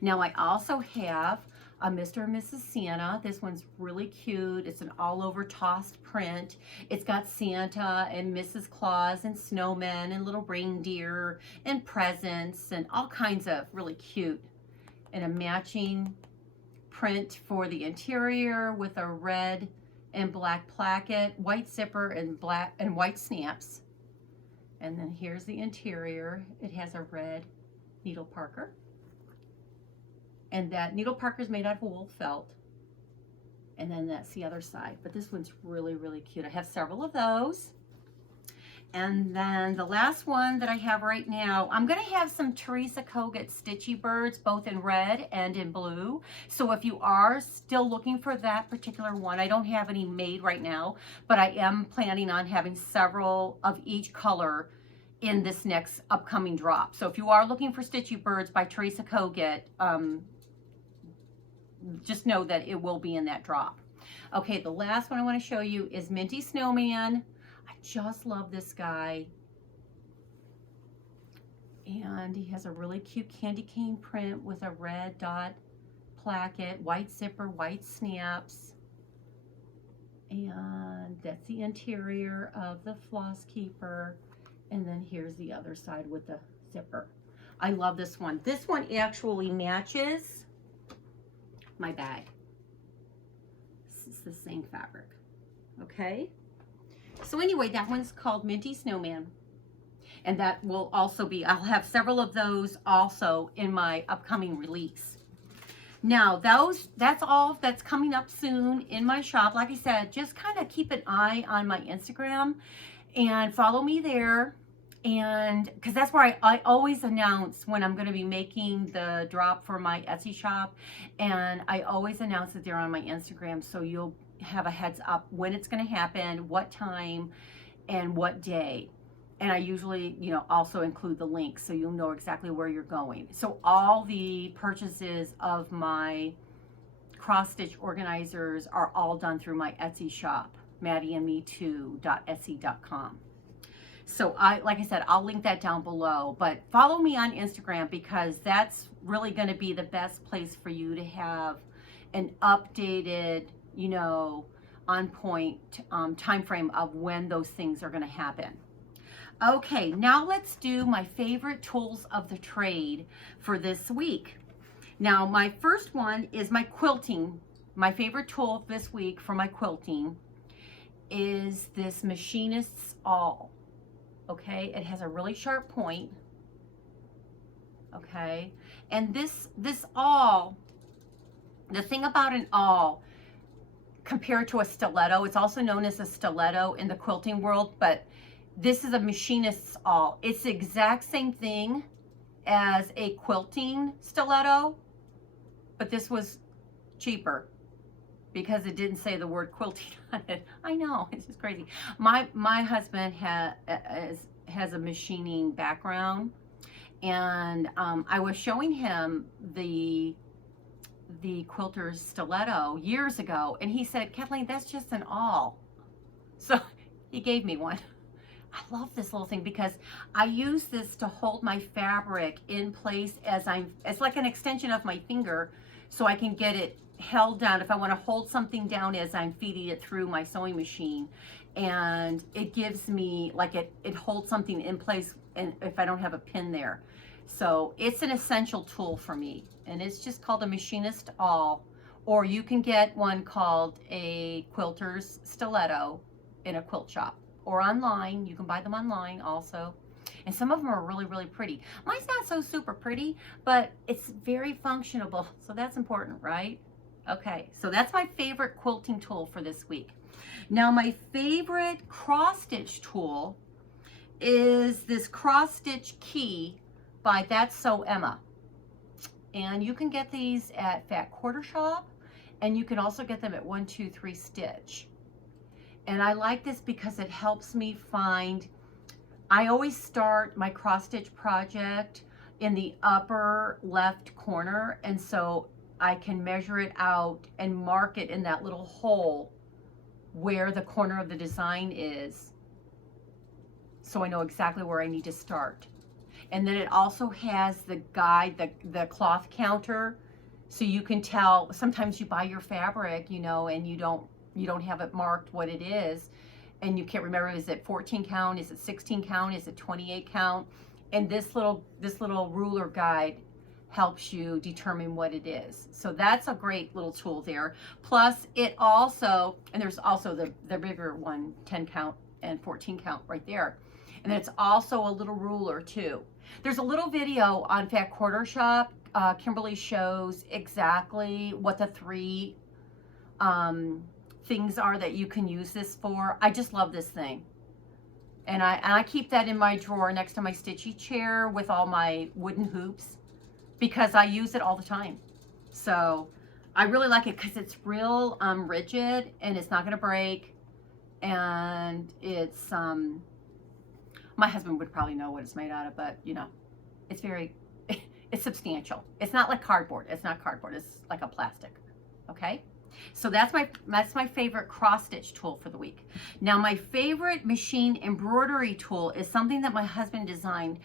Now I also have a Mr. and Mrs. Santa. This one's really cute. It's an all over tossed print. It's got Santa and Mrs. Claus and snowmen and little reindeer and presents and all kinds of really cute, and a matching print for the interior with a red and black placket, white zipper and black and white snaps. And then here's the interior. It has a red needle parker. And that needle parker is made out of wool felt. And then that's the other side. But this one's really cute. I have several of those. And then the last one that I have right now, I'm going to have some Teresa Kogut Stitchy Birds, both in red and in blue. So if you are still looking for that particular one, I don't have any made right now, but I am planning on having several of each color in this next upcoming drop. So if you are looking for Stitchy Birds by Teresa Kogut, just know that it will be in that drop. Okay, the last one I want to show you is Minty Snowman. I just love this guy. And he has a really cute candy cane print with a red dot placket, white zipper, white snaps. And that's the interior of the floss keeper. And then here's the other side with the zipper. I love this one. This one actually matches my bag. This is the same fabric. Okay. So anyway, that one's called Minty Snowman. And that will also be, I'll have several of those also in my upcoming release. Now, that's all that's coming up soon in my shop. Like I said, just kind of keep an eye on my Instagram and follow me there. And because that's where I always announce when I'm going to be making the drop for my Etsy shop. And I always announce it there on my Instagram, so you'll have a heads up when it's going to happen, what time, and what day. And I usually, you know, also include the link so you'll know exactly where you're going. So all the purchases of my cross stitch organizers are all done through my Etsy shop, maddieandme2.etsy.com. So like I said, I'll link that down below, but follow me on Instagram because that's really going to be the best place for you to have an updated, you know, on point time frame of when those things are going to happen. Okay, now let's do my favorite tools of the trade for this week. Now, my first one is my quilting. My favorite tool this week for my quilting is this machinist's awl. Okay, it has a really sharp point. Okay, and this awl, the thing about an awl compared to a stiletto, it's also known as a stiletto in the quilting world, but this is a machinist's awl. It's the exact same thing as a quilting stiletto, but this was cheaper because it didn't say the word quilting on it. I know, it's just crazy. My husband has a machining background, and I was showing him the quilter's stiletto years ago, and he said, Kathleen, that's just an awl. So he gave me one. I love this little thing because I use this to hold my fabric in place it's like an extension of my finger, so I can get it held down if I want to hold something down as I'm feeding it through my sewing machine. And it gives me, like, it holds something in place and if I don't have a pin there. So it's an essential tool for me, and it's just called a machinist awl, or you can get one called a quilter's stiletto in a quilt shop. Or online, you can buy them online also. And some of them are really, really pretty. Mine's not so super pretty, but it's very functional. So that's important, right? Okay, so that's my favorite quilting tool for this week. Now, my favorite cross stitch tool is this cross stitch key by That's Sew Emma. And you can get these at Fat Quarter Shop, and you can also get them at 123 Stitch. And I like this because it helps me find, I always start my cross stitch project in the upper left corner, and so I can measure it out and mark it in that little hole where the corner of the design is, so I know exactly where I need to start. And then it also has the guide, the cloth counter, so you can tell. Sometimes you buy your fabric, you know, and you don't have it marked what it is, and you can't remember, is it 14 count, is it 16 count, is it 28 count? And this little ruler guide helps you determine what it is. So that's a great little tool there. Plus it also, and there's also the bigger one, 10 count and 14 count right there. And it's also a little ruler too. There's a little video on Fat Quarter Shop. Kimberly shows exactly what the three things are that you can use this for. I just love this thing. And I keep that in my drawer next to my stitchy chair with all my wooden hoops because I use it all the time. So I really like it because it's real rigid and it's not going to break. And it's, my husband would probably know what it's made out of, but you know, it's very, it's substantial. It's not like cardboard. It's not cardboard. It's like a plastic. Okay. So that's my favorite cross stitch tool for the week. Now, my favorite machine embroidery tool is something that my husband designed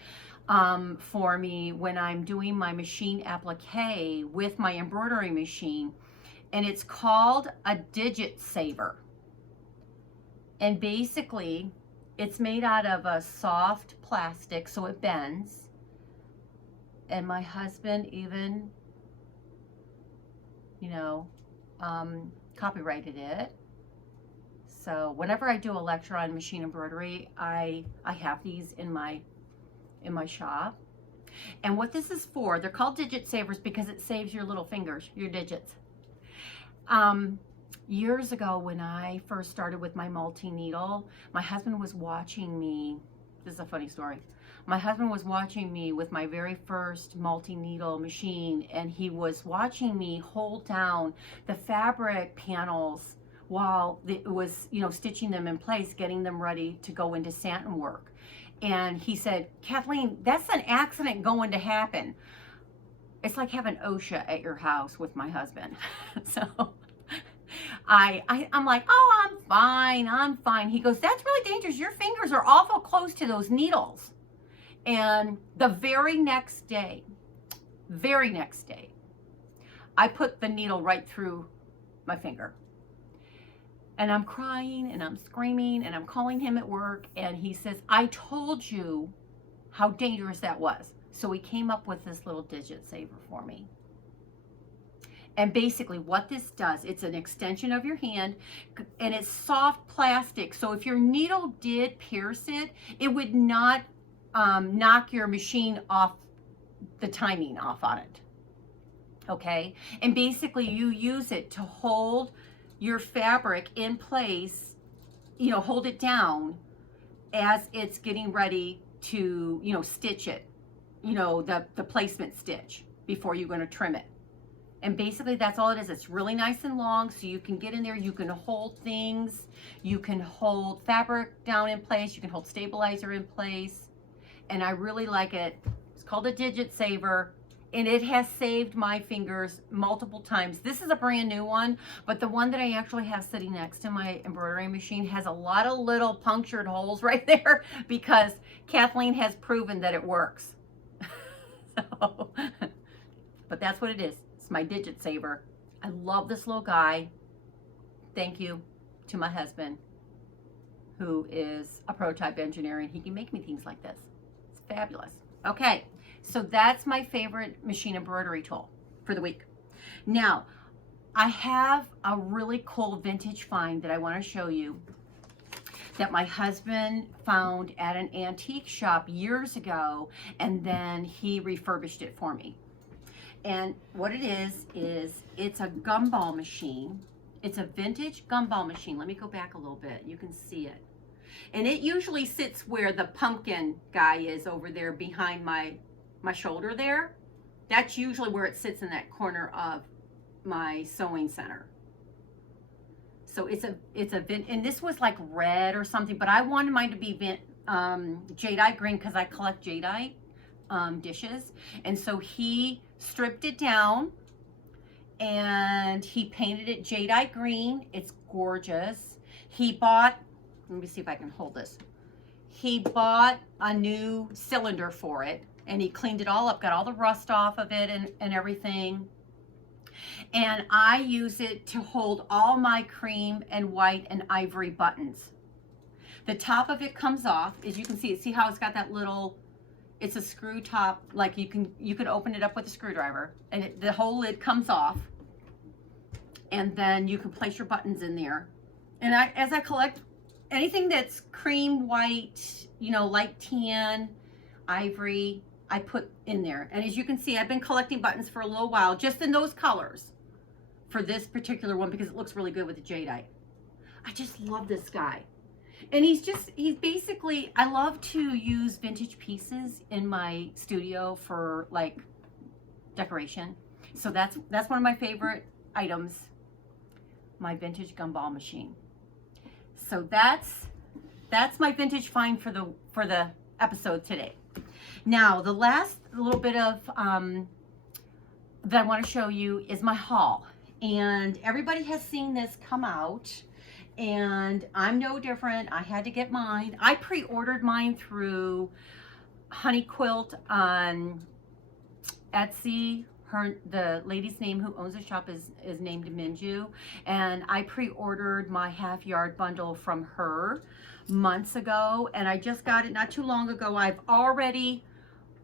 for me when I'm doing my machine applique with my embroidery machine, and it's called a digit saver. And basically it's made out of a soft plastic so it bends, and my husband even, you know, copyrighted it. So whenever I do a lecture on machine embroidery, I have these in my shop. And what this is for, they're called digit savers because it saves your little fingers, your digits. Years ago when I first started with my multi-needle, my husband was watching me. This is a funny story. My husband was watching me with my very first multi-needle machine, and he was watching me hold down the fabric panels while it was, you know, stitching them in place, getting them ready to go into satin work. And he said, Kathleen, that's an accident going to happen. It's like having OSHA at your house with my husband. So I'm like, oh, I'm fine. He goes, that's really dangerous. Your fingers are awful close to those needles. And the very next day, I put the needle right through my finger. And I'm crying and I'm screaming and I'm calling him at work. And he says, I told you how dangerous that was. So he came up with this little digit saver for me. And basically what this does, it's an extension of your hand and it's soft plastic. So if your needle did pierce it, it would not knock your machine off, the timing off on it. Okay? And basically you use it to hold your fabric in place, you know, hold it down as it's getting ready to, you know, stitch it, you know, the placement stitch before you're going to trim it. And basically that's all it is. It's really nice and long, so you can get in there, you can hold things, you can hold fabric down in place, you can hold stabilizer in place. And I really like it. It's called a digit saver. And it has saved my fingers multiple times. This is a brand new one, but the one that I actually have sitting next to my embroidery machine has a lot of little punctured holes right there because Kathleen has proven that it works. So, but that's what it is. It's my digit saver. I love this little guy. Thank you to my husband, who is a prototype engineer, and he can make me things like this. It's fabulous. Okay. So that's my favorite machine embroidery tool for the week. Now, I have a really cool vintage find that I want to show you that my husband found at an antique shop years ago, and then he refurbished it for me. And what it is it's a gumball machine. It's a vintage gumball machine. Let me go back a little bit. You can see it. And it usually sits where the pumpkin guy is over there behind my shoulder there. That's usually where it sits, in that corner of my sewing center. So it's a and this was like red or something, but I wanted mine to be jadeite green because I collect jadeite dishes. And so he stripped it down and he painted it jadeite green. It's gorgeous. He bought, let me see if I can hold this. He bought a new cylinder for it, and he cleaned it all up, got all the rust off of it and everything. And I use it to hold all my cream and white and ivory buttons. The top of it comes off, as you can see. See how it's got that little, it's a screw top, like you can open it up with a screwdriver, and the whole lid comes off. And then you can place your buttons in there. And as I collect anything that's cream, white, you know, light tan, ivory, I put in there. And as you can see, I've been collecting buttons for a little while, just in those colors for this particular one, because it looks really good with the jadeite. I just love this guy. And he's basically, I love to use vintage pieces in my studio for like decoration. So that's one of my favorite items, my vintage gumball machine. So that's my vintage find for the episode today. Now, the last little bit of that I want to show you is my haul. And everybody has seen this come out, and I'm no different. I had to get mine. I pre-ordered mine through Honey Quilt on Etsy. The lady's name who owns the shop is named Minju, and I pre-ordered my half-yard bundle from her months ago, and I just got it not too long ago. I've already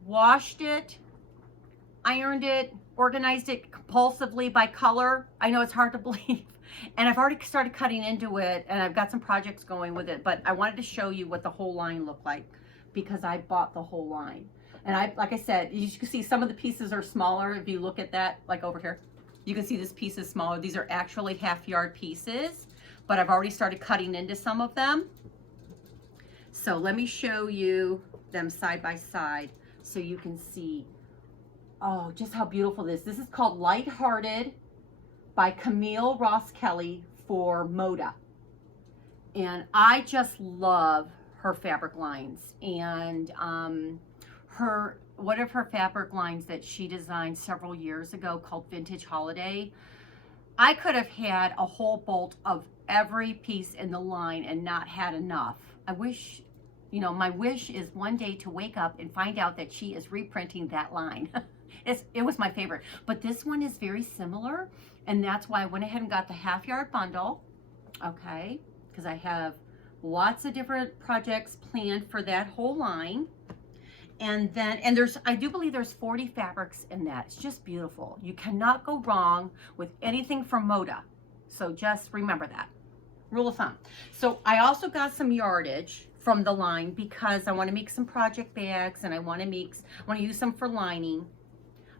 washed it, ironed it, organized it compulsively by color. I know it's hard to believe, and I've already started cutting into it, and I've got some projects going with it, but I wanted to show you what the whole line looked like because I bought the whole line. And like I said, you can see some of the pieces are smaller. If you look at that, like over here, you can see this piece is smaller. These are actually half-yard pieces, but I've already started cutting into some of them. So let me show you them side by side so you can see, oh, just how beautiful this is. This is called Lighthearted by Camille Roskelley for Moda. And I just love her fabric lines. And one of her fabric lines that she designed several years ago called Vintage Holiday, I could have had a whole bolt of every piece in the line and not had enough. I wish, you know, my wish is one day to wake up and find out that she is reprinting that line. It was my favorite. But this one is very similar, and that's why I went ahead and got the half-yard bundle, okay, because I have lots of different projects planned for that whole line. And then, I do believe there's 40 fabrics in that. It's just beautiful. You cannot go wrong with anything from Moda. So just remember that. Rule of thumb. So I also got some yardage from the line because I want to make some project bags, and I want to use them for lining.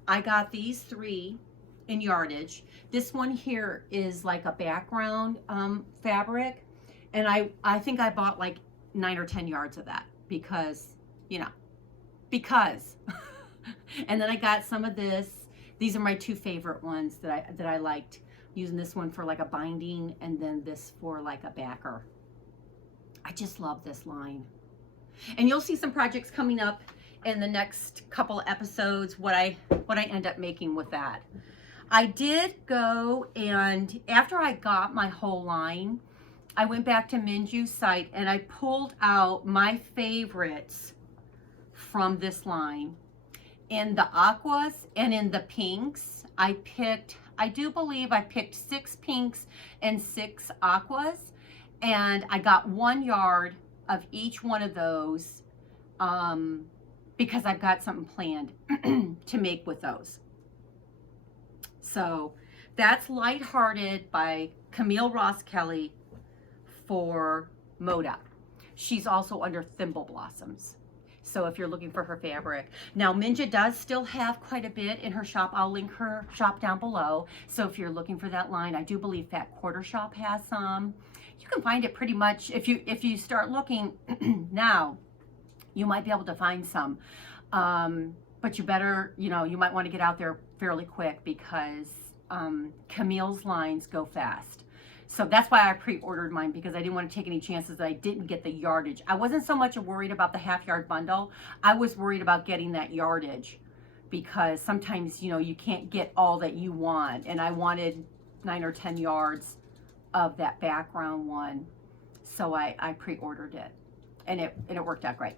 I got these 3 in yardage. This one here is like a background fabric, and I think I bought like 9 or 10 yards of that because, you know, and then I got some of this. These are my 2 favorite ones that I liked, using this one for like a binding and then this for like a backer. I just love this line. And you'll see some projects coming up in the next couple of episodes, what I end up making with that. I did go, and after I got my whole line, I went back to Minju's site and I pulled out my favorites from this line. In the aquas and in the pinks, I do believe I picked 6 pinks and 6 aquas, and I got 1 yard of each one of those because I've got something planned to make with those. So that's Lighthearted by Camille Roskelley for Moda. She's also under Thimbleblossoms. So if you're looking for her fabric. Now, Minja does still have quite a bit in her shop. I'll link her shop down below. So if you're looking for that line, I do believe Fat Quarter Shop has some. You can find it pretty much, if you start looking now, you might be able to find some. But you better, you know, you might want to get out there fairly quick because Camille's lines go fast. So that's why I pre-ordered mine, because I didn't want to take any chances that I didn't get the yardage. I wasn't so much worried about the half-yard bundle. I was worried about getting that yardage because sometimes, you know, you can't get all that you want. And I wanted 9 or 10 yards of that background one. So I pre-ordered it, and it worked out great.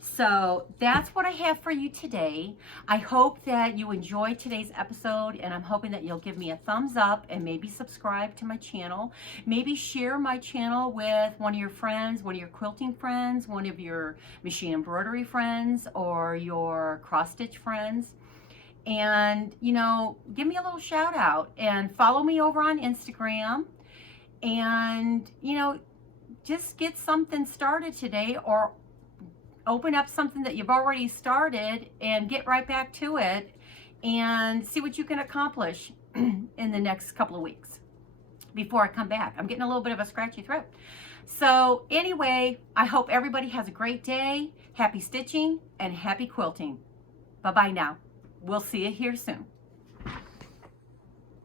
So that's what I have for you today. I hope that you enjoyed today's episode, and I'm hoping that you'll give me a thumbs up and maybe subscribe to my channel. Maybe share my channel with one of your friends, one of your quilting friends, one of your machine embroidery friends, or your cross stitch friends. And, you know, give me a little shout out and follow me over on Instagram, and, you know, just get something started today, or open up something that you've already started and get right back to it and see what you can accomplish in the next couple of weeks before I come back. I'm getting a little bit of a scratchy throat. So anyway, I hope everybody has a great day. Happy stitching and happy quilting. Bye-bye now. We'll see you here soon.